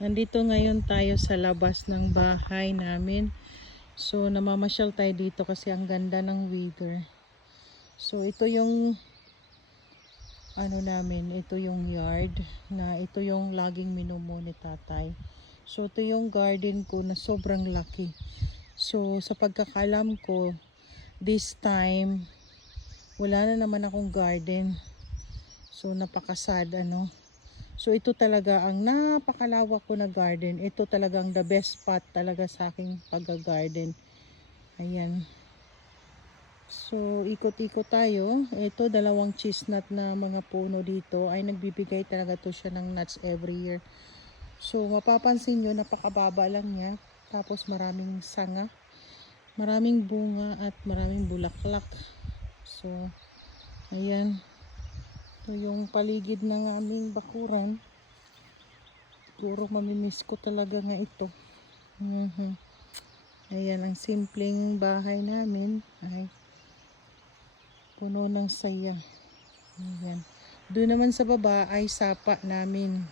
Nandito ngayon tayo sa labas ng bahay namin. So namamasyal tayo dito kasi ang ganda ng weather. So ito yung ano namin, ito yung yard na ito yung laging minumo ni tatay. So ito yung garden ko na sobrang laki. So sa pagkakalam ko, this time wala na naman akong garden. So napakasad ano. So ito talaga ang napakalawak ko na garden. Ito talagang the best spot talaga sa aking pag-garden. Ayan. So ikot-ikot tayo. Ito dalawang chestnut na mga puno dito ay nagbibigay talaga to siya ng nuts every year. So mapapansin nyo napakababa lang niya. Tapos maraming sanga. Maraming bunga at maraming bulaklak. So ayan. Ito yung paligid ng aming bakuran. Siguro mamimiss ko talaga nga ito. Ayan, ang simpleng bahay namin ay puno ng saya. Ayan. Doon naman sa baba ay sapa namin.